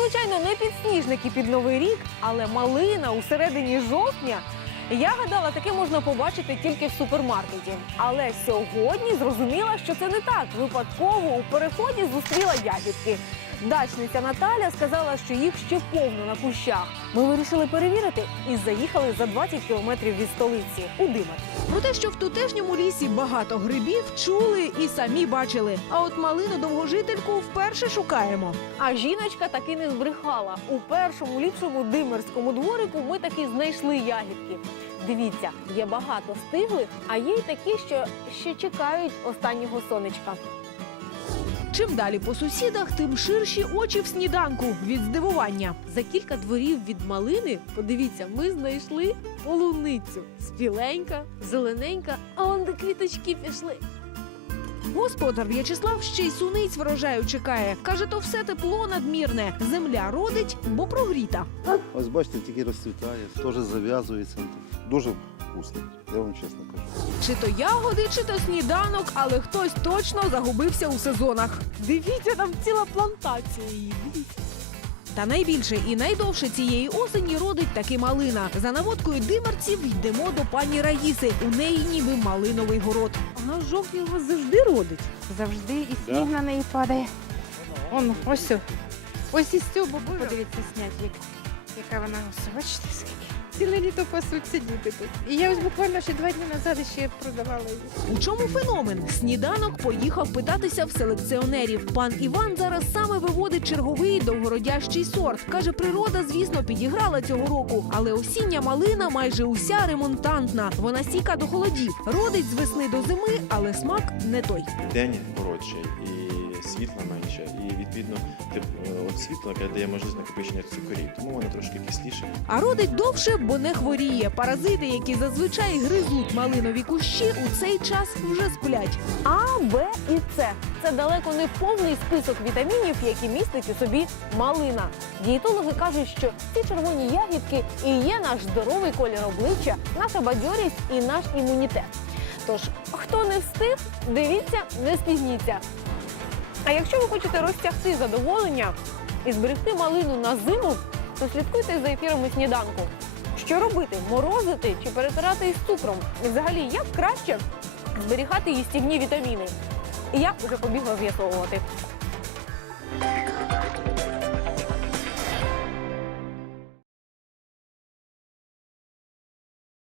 звичайно, не підсніжники під новий рік, але малина у середині жовтня. Я гадала, таке можна побачити тільки в супермаркеті. Але сьогодні зрозуміла, що це не так. Випадково у переході зустріла ягідки. Дачниця Наталя сказала, що їх ще повно на кущах. Ми вирішили перевірити і заїхали за 20 кілометрів від столиці у Димар. Про те, що в тутешньому лісі багато грибів, чули і самі бачили. А от малину довгожительку вперше шукаємо. А жіночка таки не збрехала. У першому ліпшому димерському дворику ми таки знайшли ягідки. Дивіться, є багато стиглих, а є й такі, що ще чекають останнього сонечка. Чим далі по сусідах, тим ширші очі в сніданку від здивування. За кілька дворів від малини, подивіться, ми знайшли полуницю. Спіленька, зелененька, а он де квіточки пішли. Господар В'ячеслав ще й суниць врожаю чекає. Каже, то все тепло надмірне. Земля родить, бо прогріта. Ось бачите, тільки розцвітає, теж зав'язується. Дуже вкусно, я вам чесно кажу. Чи то ягоди, чи то сніданок, але хтось точно загубився у сезонах. Дивіться, там ціла плантація її. Дивіться. Та найбільше і найдовше цієї осені родить таки малина. За наводкою димарців йдемо до пані Раїси. У неї ніби малиновий город. Вона в жовтні у вас завжди родить. Завжди і сніг на неї падає. Он, ось. о. Ось із цього бобу, подивіться, снять, як, яка вона ось. Бачите, скільки? Ціле літо пасуться діти тут. І я ось буквально ще два дні назад ще продавала її. У чому феномен? Сніданок поїхав питатися в селекціонерів. Пан Іван зараз саме виводить черговий довгородящий сорт. Каже, природа, звісно, підіграла цього року, але осіння малина майже уся ремонтантна. Вона стійка до холодів, родить з весни до зими, але смак не той. день коротший і світла менше, і відповідно тип, е, от світло, дає можливість накопичення цукорів, тому воно трошки кисліше. А родить довше, бо не хворіє. Паразити, які зазвичай гризуть малинові кущі, у цей час вже сплять. А, Б і С. Це далеко не повний список вітамінів, які містить у собі малина. Дієтологи кажуть, що ці червоні ягідки і є наш здоровий колір обличчя, наша бадьорість і наш імунітет. Тож, хто не встиг, дивіться, не спізніться. А якщо ви хочете розтягти задоволення і зберегти малину на зиму, то слідкуйте за ефірами сніданку. Що робити? Морозити чи перетирати із цукром? І взагалі, як краще зберігати їстівні вітаміни? І я вже побігла з'ясовувати.